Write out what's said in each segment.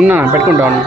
ఉన్నా పెట్టుకుంటాను.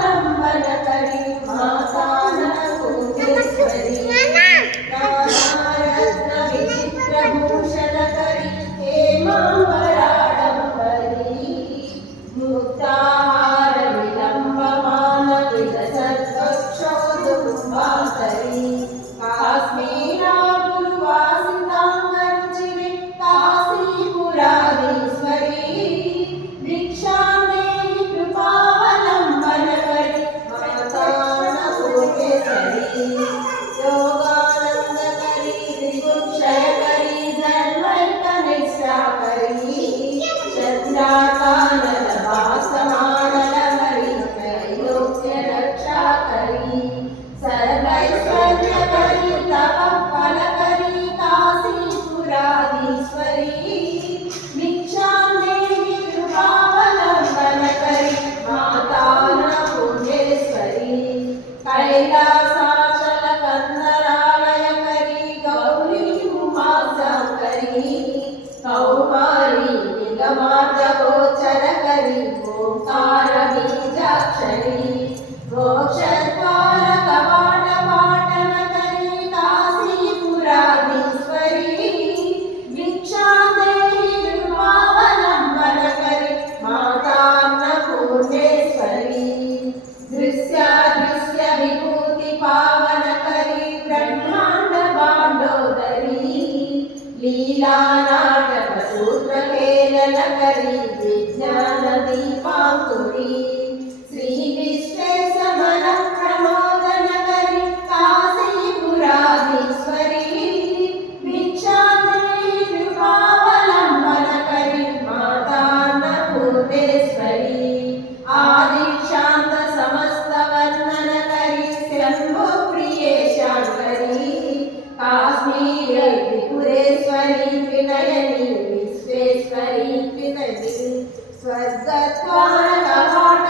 कौमारी निगमार्गगोचरकरी ओंकार बीजाक्षरी मोक्षद्वार कवाट पाटनकरी काशीपुराधीश्वरी भिक्षादेहि कृपावलम्बनकरी मातान्नपूर्णेश्वरी दृश्य विभूति पावनकरी ब्रह्मांड बांडोदरी लीला सूत्रकेलनकरी विज्ञान दीपांकुरी श्री विश्वेशमन प्रमोदनकरी काशीपुराधीश्वरी भिक्षादेहि कृपावलम्बनकरी मातान्नपूर्णेश्वरी आदिशान्त समस्तवर्णनकरी शम्भो प्रियेशाङ्करी काश्मीरे त्रिपुरेश्वरी त्रिनयनी विश्वेश्वरी त्रिनयनी स्वर्गद्वार कवाट